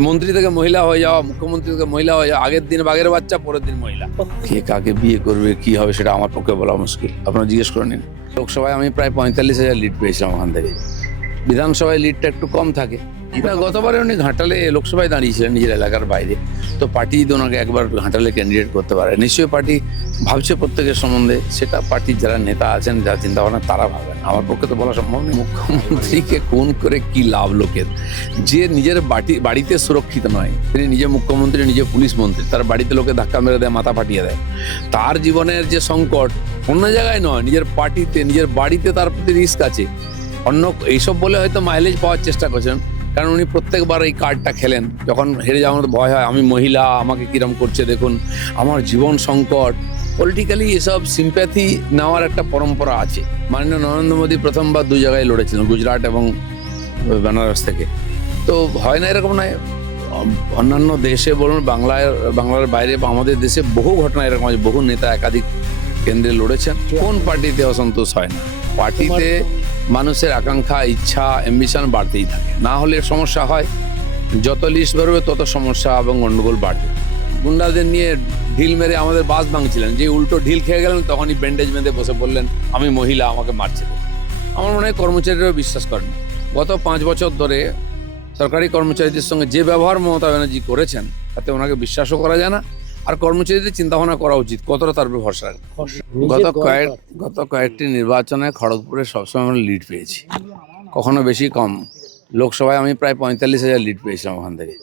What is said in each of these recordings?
মন্ত্রী থেকে মহিলা হয়ে যাওয়া, মুখ্যমন্ত্রী থেকে মহিলা হয়ে যাওয়া, আগের দিন বাঘের বাচ্চা, পরের দিন মহিলা। কে কাকে বিয়ে করবে, কি হবে, সেটা আমার পক্ষে বলা মুশকিল। আপনারা জিজ্ঞেস করে নিন। লোকসভায় আমি প্রায় 45,000 লিড পেয়েছিলাম ওখান থেকে। বিধানসভায় লিডটা একটু কম থাকে। গতবারে উনি ঘাটালে লোকসভায় দাঁড়িয়েছিলেন নিজের এলাকার বাইরে, তো পার্টি ওনাকে একবার ঘাটালে ক্যান্ডিডেট করতে পারে। নিশ্চয়ই পার্টি ভাবছে প্রত্যেকের সম্বন্ধে, সেটা পার্টির যারা নেতা আছেন, যারা চিন্তা ভাবনা, তারা ভাবেন। আমার পক্ষে তো বলা সম্ভব নেই। মুখ্যমন্ত্রীকে খুন করে কি লাভ লোকের? যে নিজের বাড়িতে সুরক্ষিত নয়, তিনি নিজে মুখ্যমন্ত্রী, নিজে পুলিশ মন্ত্রী, তার বাড়িতে লোকে ধাক্কা মেরে দেয়, মাথা ফাটিয়ে দেয়। তার জীবনের যে সংকট অন্য জায়গায় নয়, নিজের পার্টিতে, নিজের বাড়িতে তার প্রতি রিস্ক আছে। অন্য এইসব বলে হয়তো মাইলেজ পাওয়ার চেষ্টা করছেন, কারণ উনি প্রত্যেকবার এই কার্ডটা খেলেন। যখন হেরে যাওয়ার ভয় হয়, আমি মহিলা, আমাকে কিরম করছে দেখুন, আমার জীবন সংকট। পলিটিক্যালি এসব সিম্প্যাথি নেওয়ার একটা পরম্পরা আছে। মাননীয় নরেন্দ্র মোদী প্রথমবার 2 জায়গায় লড়েছিলেন, গুজরাট এবং বেনারস থেকে। তো হয় না এরকম নয়, অন্যান্য দেশে বলুন, বাংলার বাইরে বা আমাদের দেশে বহু ঘটনা এরকম আছে। বহু নেতা একাধিক কেন্দ্রে লড়েছেন। কোন পার্টিতে অসন্তোষ হয় না? পার্টিতে মানুষের আকাঙ্ক্ষা, ইচ্ছা, অ্যাম্বিশন বাড়তেই থাকে। না হলে সমস্যা হয়, যত লিস্ট বেরোবে তত সমস্যা এবং গন্ডগোল বাড়বে। গুন্ডাদের নিয়ে ঢিল মেরে আমাদের বাস ভাঙছিলেন, যে উল্টো ঢিল খেয়ে গেলেন তখনই ব্যান্ডেজ বেঁধে বসে বললেন আমি মহিলা, আমাকে মারছে। আমার মনে হয় কর্মচারীরাও বিশ্বাস করেন। গত 5 বছর ধরে সরকারি কর্মচারীদের সঙ্গে যে ব্যবহার মমতা ব্যানার্জি করেছেন, তাতে ওনাকে বিশ্বাসও করা যায় না। আর কর্মচারীদের চিন্তা ভাবনা করা উচিত কতটা তার উপর ভরসা রাখবে। গত কয়েকটি নির্বাচনে খড়গপুরে সবসময় আমরা লিড পেয়েছি, কখনো বেশি কম। লোকসভায় আমি প্রায় 45,000 লিড পেয়েছিলাম ওখান থেকে।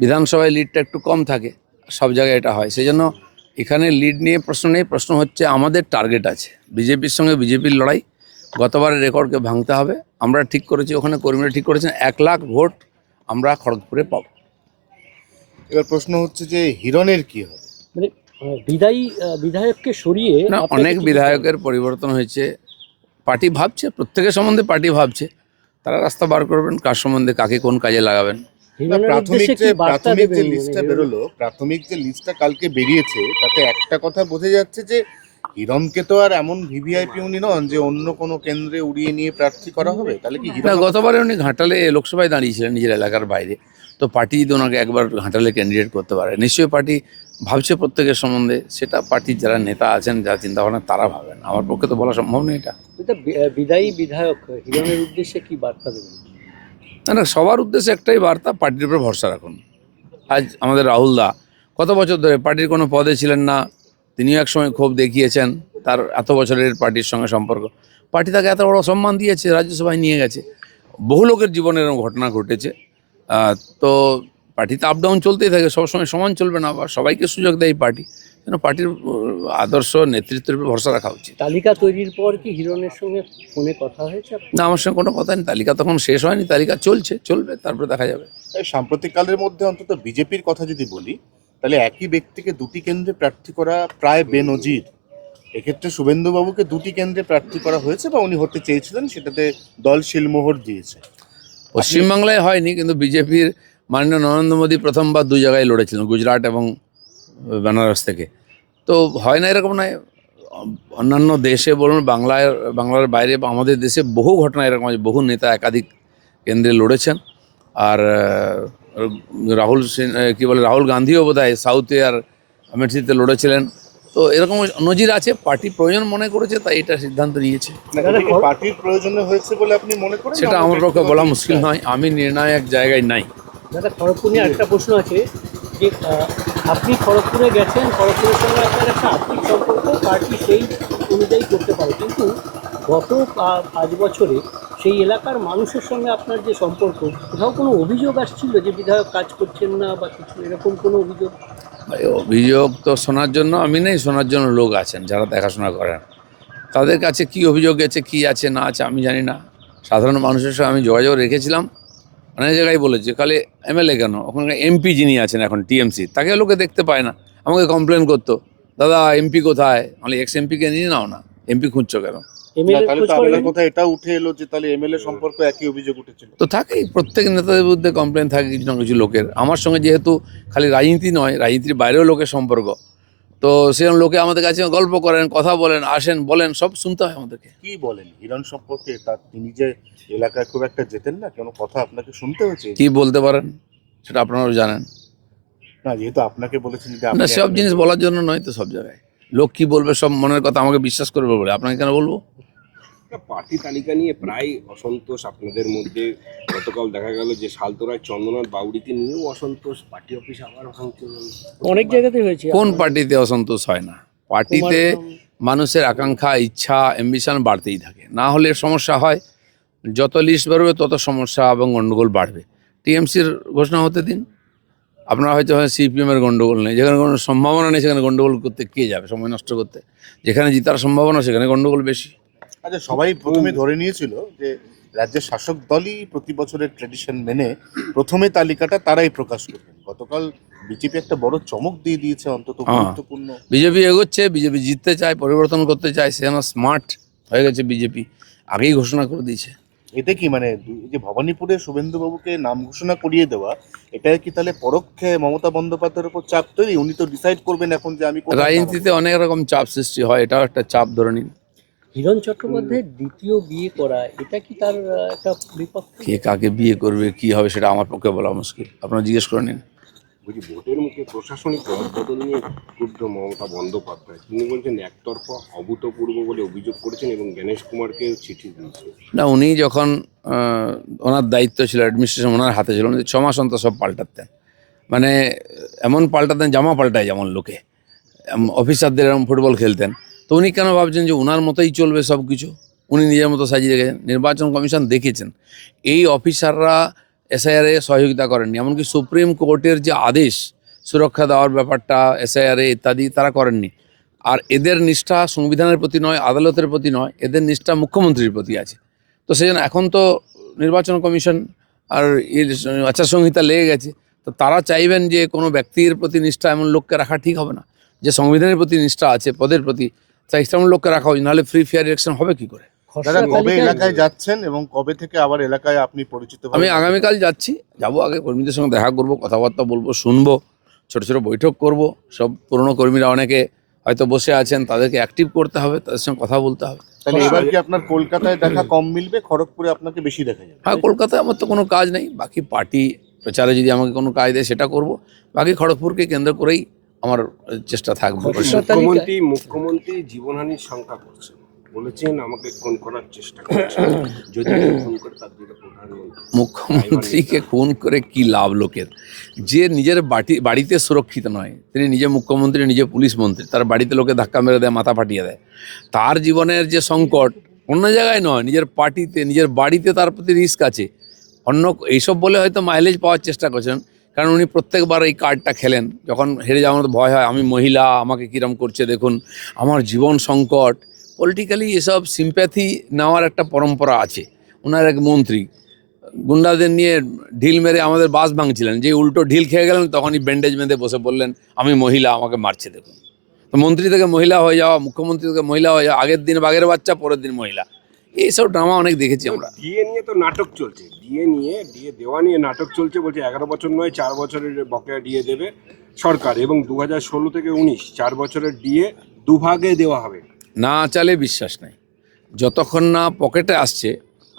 বিধানসভায় লিডটা একটু কম থাকে, সব জায়গায় এটা হয়। সেই জন্য এখানে লিড নিয়ে প্রশ্ন নেই। প্রশ্ন হচ্ছে আমাদের টার্গেট আছে বিজেপির সঙ্গে, বিজেপির লড়াই। গতবারের রেকর্ডকে ভাঙতে হবে। আমরা ঠিক করেছি, ওখানে কর্মীরা ঠিক করেছেন, 1 লাখ ভোট আমরা খড়গপুরে পাবো। এবার প্রশ্ন হচ্ছে যে হিরণের কি হবে? মানে বিধায়ককে সরিয়ে না, আপনাকে অনেক কি বিধায়কের পরিবর্তন হয়েছে। পার্টি ভাবছে, প্রত্যেকের সম্বন্ধে পার্টি ভাবছে। তারা রাস্তা বার করবেন, কার সম্বন্ধে কাকে কোন কাজে লাগাবেন। হিরণের প্রাথমিক উদ্দেশ্যে কি বার্তা যে দেবেন? লিস্টটা বেরোলো, প্রাথমিক যে লিস্টটা কালকে বেরিয়েছে, তাতে একটা কথা বোঝা যাচ্ছে যে হিরণকে তো আর এমন ভিভিআইপি উনি নন যে অন্য কোনো কেন্দ্রে উড়িয়ে নিয়ে প্রার্থী করা হবে। তাহলে কি না, হিরণ গতবারে উনি ঘাটালে লোকসভায় দাঁড়িয়েছিলেন নিজের এলাকার বাইরে, তো পার্টি ওনাকে একবার ঘাটালে ক্যান্ডিডেট করতে পারে। নিশ্চয়ই পার্টি ভাবছে প্রত্যেকের সম্বন্ধে, সেটা পার্টির যারা নেতা আছেন, যারা চিন্তাভাবনা, তারা ভাবেন। আমার পক্ষে তো বলা সম্ভব নেই এটা। এটা বিদায়ী বিধায়ক হিরণের উদ্দেশ্যে কি বার্তা দেবেন? না না, সবার উদ্দেশ্যে একটাই বার্তা, পার্টির উপর ভরসা রাখুন। আজ আমাদের রাহুল দা কত বছর ধরে পার্টির কোনো পদে ছিলেন না, তিনিও একসময় ক্ষোভ দেখিয়েছেন। তার এত বছরের পার্টির সঙ্গে সম্পর্ক, পার্টি তাকে এত বড় সম্মান দিয়েছে, রাজ্যসভায় নিয়ে গেছে। বহু লোকের জীবনে এরকম ঘটনা ঘটেছে। তো পার্টিতে আপ ডাউন চলতেই থাকে, সবসময় সমান চলবে না, আবার সবাইকে সুযোগ দেয় পার্টি। যেন পার্টির আদর্শ নেতৃত্বের উপর ভরসা রাখা উচিত। তালিকা তৈরির পর কি হিরণের সঙ্গে ফোনে কথা হয়েছে আপনার? না, আমার সঙ্গে কোনো কথা নেই। তালিকা তখন শেষ হয়নি, তালিকা চলবে, তারপরে দেখা যাবে। সাম্প্রতিক কালের মধ্যে অন্তত বিজেপির কথা যদি বলি, তাহলে একই ব্যক্তিকে দুটি কেন্দ্রে প্রার্থী করা প্রায় বেনজির। এক্ষেত্রে শুভেন্দুবাবুকে দুটি কেন্দ্রে প্রার্থী করা হয়েছে বা উনি হতে চেয়েছিলেন, সেটাতে দল শিলমোহর দিয়েছে। পশ্চিমবাংলায় হয়নি, কিন্তু বিজেপির মাননীয় নরেন্দ্র মোদী প্রথমবার 2 জায়গায় লড়েছিলেন, গুজরাট এবং বেনারস থেকে। তো হয় না এরকম নয়, অন্যান্য দেশে বলুন, বাংলার বাইরে বা আমাদের দেশে বহু ঘটনা এরকম আছে। বহু নেতা একাধিক কেন্দ্রে লড়েছেন। আর রাহুল গান্ধীও বোধহয় সাউথে আর আমেঠিতে লড়েছিলেন। তো এরকম নজির আছে। পার্টি প্রয়োজন মনে করেছে, তাই এটা সিদ্ধান্ত নিয়েছে। পার্টির প্রয়োজনে হয়েছে বলে আপনি মনে করেন? সেটা আমার পক্ষে বলা মুশকিল নয়, আমি নির্ণায়ক জায়গায় নাই। দাদা, খড়গপুর নিয়ে একটা প্রশ্ন আছে যে আপনি খড়গপুরে গেছেন, খড়গপুরের সঙ্গে আপনার একটা আর্থিক সম্পর্ক পার্টি সেই অনুযায়ী করতে পারে, কিন্তু গত 5 বছরে সেই এলাকার মানুষের সঙ্গে আপনার যে সম্পর্ক, কোথাও কোনো অভিযোগ আসছিল যে বিধায়ক কাজ করছেন না বা কিছু এরকম কোনো অভিযোগ? ভাই, অভিযোগ তো শোনার জন্য আমি নেই, শোনার জন্য লোক আছেন যারা দেখাশোনা করেন। তাদের কাছে কি অভিযোগ আছে, কি আছে না আছে আমি জানি না। সাধারণ মানুষের সঙ্গে আমি যোগাযোগ রেখেছিলাম, অনেক জায়গায় বলেছি। খালি এমএলএ কেন, ওখানকার এমপি যিনি আছেন এখন টিএমসি, তাকে লোকে দেখতে পায় না। আমাকে কমপ্লেন করতো, দাদা এমপি কোথায়? মানে এক্স এমপিকে নিয়ে নাও না, এমপি খুঁজছো কেন? তাহলে তো আপনার কথা এটা উঠে এলো যে তাহলে এমএলএ সম্পর্ক একই অভিযোগ উঠেছিল। তো থাকেই, প্রত্যেক নেতাদের বিরুদ্ধে কমপ্লেন থাকে কিছু না কিছু লোকের। আমার সঙ্গে যেহেতু খালি রাজনীতি নয়, রাজনীতির বাইরেও লোকের সম্পর্ক, তো সেরকম লোকে আমাদের কাছে গল্প করেন, কথা বলেন, আসেন, বলেন, সব শুনতে হয় আমাদেরকে। কি বলেন হিরণ সম্পর্কে? তার তিনি যে এলাকায় খুব একটা যেতেন না, কোনো কথা আপনাকে শুনতে হয়েছে? কি বলতে পারেন? সেটা আপনারাও জানেন। না, যেহেতু আপনাকে বলেছেন যে না, আপনি সব একটা- জিনিস বলার জন্য নয় তো সব জায়গায়। লোক কি বলবে, সব মনের কথা আমাকে বিশ্বাস করবে বলে আপনাকে কেন বলবো? প্রার্থী তালিকা নিয়ে প্রায় অসন্তোষ আপনাদের মধ্যে। গতকাল দেখা গেল যে সালতোরায় চন্দ্রনাথ বাউড়িকে নিয়েও অসন্তোষ, পার্টি অফিস আবার ভাঙচুর হলো। অনেক জায়গাতে হয়েছে। কোন পার্টিতে অসন্তোষ হয় না? পার্টিতে মানুষের আকাঙ্ক্ষা, ইচ্ছা, অ্যাম্বিশন বাড়তেই থাকে, না হলে সমস্যা হয়। যত লিস্ট বেরোবে তত সমস্যা এবং গণ্ডগোল বাড়বে। টিএমসির ঘোষণা হতে দিন। আপনারা হয়তো সিপিএমের গণ্ডগোল নেই, যেখানে কোনো সম্ভাবনা নেই সেখানে গণ্ডগোল করতে কে যাবে সময় নষ্ট করতে? যেখানে জিতার সম্ভাবনা সেখানে গণ্ডগোল বেশি। আচ্ছা, সবাই প্রথমে ধরে নিয়েছিল যে রাজ্যের শাসক দলই প্রতি বছরের ট্রেডিশন মেনে প্রথমে তালিকাটা তারাই প্রকাশ করবেন। গতকাল বিজেপি একটা বড় চমক দিয়ে দিয়েছে, অন্তত গুরুত্বপূর্ণ। বিজেপি এগোচ্ছে, বিজেপি জিততে চায়, পরিবর্তন করতে চায়, সে যেন স্মার্ট হয়ে গেছে। বিজেপি আগেই ঘোষণা করে দিয়েছে। এতে কি মানে এই যে ভবানীপুরে শুভেন্দুবাবুকে নাম ঘোষণা করিয়ে দেওয়া, এটা কি তাহলে পরোক্ষে মমতা বন্দ্যোপাধ্যায়ের উপর চাপ তৈরি? উনি তো ডিসাইড করবেন এখন যে আমি কোথায় নামাবো। রাজনীতিতে অনেক রকম চাপ সৃষ্টি হয়, এটাও একটা চাপ ধরে নিন। হিরণ চট্টোপাধ্যায়ের দ্বিতীয় বিয়ে করা, এটা কি তার একটা বিপক্ষ? কে কাকে বিয়ে করবে কি হবে সেটা আমার পক্ষে বলা মুশকিল, আপনারা জিজ্ঞেস করে নিন। বলছি, ভোটের মুখে প্রশাসনিক রদবদল নিয়ে ক্ষুব্ধ মমতা বন্দ্যোপাধ্যায়। তিনি বলছেন একতরফা, অভূতপূর্ব বলে অভিযোগ করেছেন এবং গণেশ কুমারকে চিঠি দিয়েছেন। না, উনি যখন ওনার দায়িত্ব ছিল, অ্যাডমিনিস্ট্রেশন ওনার হাতে ছিল, উনি 6 মাস অন্তর সব পাল্টাতেন। মানে এমন পাল্টাতেন, জামা পাল্টায় যেমন লোকে, অফিসারদের এরকম ফুটবল খেলতেন। তো উনি কেন ভাবছেন যে ওনার মতোই চলবে সব কিছু? উনি নিজের মতো সাজিয়ে রেখেছেন। নির্বাচন কমিশন দেখেছেন এই অফিসাররা এসআইআরে সহযোগিতা করেননি, এমনকি সুপ্রিম কোর্টের যে আদেশ সুরক্ষা দেওয়ার ব্যাপারটা এসআইআরে ইত্যাদি তারা করেননি। আর এদের নিষ্ঠা সংবিধানের প্রতি নয়, আদালতের প্রতি নয়, এদের নিষ্ঠা মুখ্যমন্ত্রীর প্রতি আছে। তো সেই জন্য এখন তো নির্বাচন কমিশন আর আচারসংহিতা লেগে গেছে, তো তারা চাইবেন যে কোনো ব্যক্তির প্রতি নিষ্ঠা এমন লোককে রাখা ঠিক হবে না। যে সংবিধানের প্রতি নিষ্ঠা আছে, পদের প্রতি, তাই তেমন লোককে রাখা উচিত, নাহলে ফ্রি ফেয়ার ইলেকশন হবে কি করে? দাদা, খসড়া কবে তালিকায় এলাকায় যাচ্ছেন এবং কবে থেকে আবার এলাকায় আপনি পরিচিত হবেন? আমি আগামীকাল যাচ্ছি, যাব, আগে কর্মীদের সঙ্গে দেখা করব, কথাবার্তা বলবো, শুনবো, ছোট ছোট বৈঠক করব। সব পুরনো কর্মীরা অনেকে হয়তো বসে আছেন, তাদেরকে অ্যাক্টিভ করতে হবে, তাদের সঙ্গে কথা বলতে হবে। তাহলে এবার কি আপনার কলকাতায় দেখা কম মিলবে, খড়গপুরে আপনাকে বেশি দেখা যাবে? হ্যাঁ, কলকাতায় আমার তো কোনো কাজ নেই, বাকি পার্টি প্রচারে যদি আমাকে কোনো কাজ দেয় সেটা করব। বাকি খড়গপুরকে কেন্দ্র করেই আমার চেষ্টা থাকবে। খসড়া তালিকা- মুখ্যমন্ত্রী জীবনহানির শঙ্কা করছেন, বলেছেন আমাকে খুন করার চেষ্টা করছেন, যদি কেউ খুন করে তার দিকে প্রধানমন্ত্রী। মুখ্যমন্ত্রীকে খুন করে কি লাভ লোকের? যে নিজের বাড়িতে সুরক্ষিত নয়, তিনি নিজে মুখ্যমন্ত্রী, নিজে পুলিশ মন্ত্রী, তার বাড়িতে লোকে ধাক্কা মেরে দেয়, মাথা ফাটিয়ে দেয়। তার জীবনের যে সংকট অন্য জায়গায় নয়, নিজের পার্টিতে, নিজের বাড়িতে তার প্রতি রিস্ক আছে। অন্য এইসব বলে হয়তো মাইলেজ পাওয়ার চেষ্টা করছেন, কারণ উনি প্রত্যেকবার এই কার্ডটা খেলেন। যখন হেরে যাওয়ার মতো ভয় হয়, আমি মহিলা, আমাকে কিরম করছে দেখুন, আমার জীবন সংকট। পলিটিক্যালি এসব সিম্প্যাথি নেওয়ার একটা পরম্পরা আছে। ওনার এক মন্ত্রী গুন্ডাদের নিয়ে ঢিল মেরে আমাদের বাস ভাঙছিলেন, যে উল্টো ঢিল খেয়ে গেলেন তখনই ব্যান্ডেজ বেঁধে বসে বললেন আমি মহিলা, আমাকে মারছে দেখুন। তো মন্ত্রী থেকে মহিলা হয়ে যাওয়া, মুখ্যমন্ত্রী থেকে মহিলা হয়ে যাওয়া, আগের দিন বাঘের বাচ্চা, পরের দিন মহিলা, এইসব ড্রামা অনেক দেখেছি আমরা। ডিএ নিয়ে তো নাটক চলছে, ডিএ দেওয়া নিয়ে নাটক চলছে। বলছে 11 বছর নয় 4 বছরের বকেয়া ডিএ দেবে সরকার, এবং 2016 থেকে 19 4 বছরের ডিএ দুভাগে দেওয়া হবে। না চালে বিশ্বাস নাই, যতক্ষণ না পকেটে আসছে,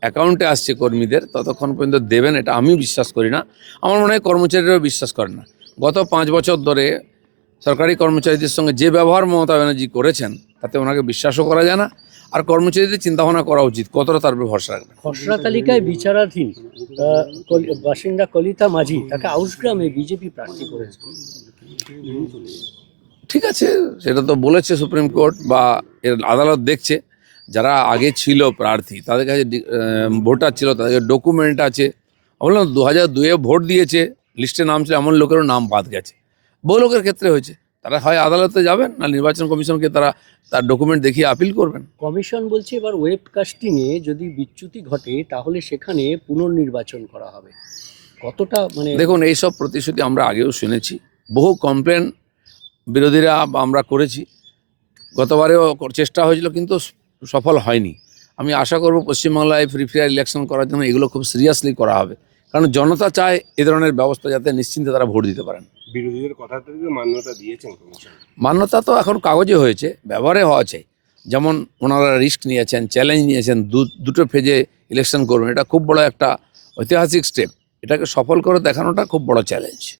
অ্যাকাউন্টে আসছে কর্মীদের, ততক্ষণ পর্যন্ত দেবেন, এটা আমি বিশ্বাস করি না। আমার মনে হয় কর্মচারীরাও বিশ্বাস করেন না। গত 5 বছর ধরে সরকারি কর্মচারীদের সঙ্গে যে ব্যবহার মমতা ব্যানার্জি করেছেন, তাতে ওনাকে বিশ্বাসও করা যায় না। আর কর্মচারীদের চিন্তাভাবনা করা উচিত কতটা তার উপর ভরসা রাখবেন। খসড়া তালিকায় বিচারাধীন বাসিন্দা কলিতা মাঝি, তাকে আউসগ্রামে বিজেপি প্রার্থী করেছে। ঠিক আছে, সেটা তো বলেছে সুপ্রিম কোর্ট বা এর আদালত দেখছে। যারা আগে ছিল প্রার্থী, তাদের কাছে ভোটার ছিল, তাদের ডকুমেন্ট আছে। বললাম 2002-এ ভোট দিয়েছে, লিস্টে নাম ছিল, এমন লোকেরও নাম বাদ গেছে। বহু লোকের ক্ষেত্রে হয়েছে। তারা হয় আদালতে যাবেন, না নির্বাচন কমিশনকে তারা তার ডকুমেন্ট দেখিয়ে আপিল করবেন। কমিশন বলছে এবার ওয়েবকাস্টিংয়ে যদি বিচ্যুতি ঘটে তাহলে সেখানে পুনর্নির্বাচন করা হবে। কতটা মানে দেখুন, এইসব প্রতিশ্রুতি আমরা আগেও শুনেছি, বহু কমপ্লেন বিরোধীরা বা আমরা করেছি। গতবারেও চেষ্টা হয়েছিল, কিন্তু সফল হয়নি। আমি আশা করব পশ্চিমবাংলায় ফ্রি ফেয়ার ইলেকশন করার জন্য এগুলো খুব সিরিয়াসলি করা হবে, কারণ জনতা চায় এ ধরনের ব্যবস্থা, যাতে নিশ্চিন্তে তারা ভোট দিতে পারেন। বিরোধীদের কথা থেকে মান্যতা দিয়েছেন কমিশন। মান্যতা তো এখন কাগজে হয়েছে, ব্যবহারে হওয়া চাই। যেমন ওনারা রিস্ক নিয়েছেন, চ্যালেঞ্জ নিয়েছেন, দুটো ফেজে ইলেকশন করবেন, এটা খুব বড় একটা ঐতিহাসিক স্টেপ। এটাকে সফল করে দেখানোটা খুব বড় চ্যালেঞ্জ।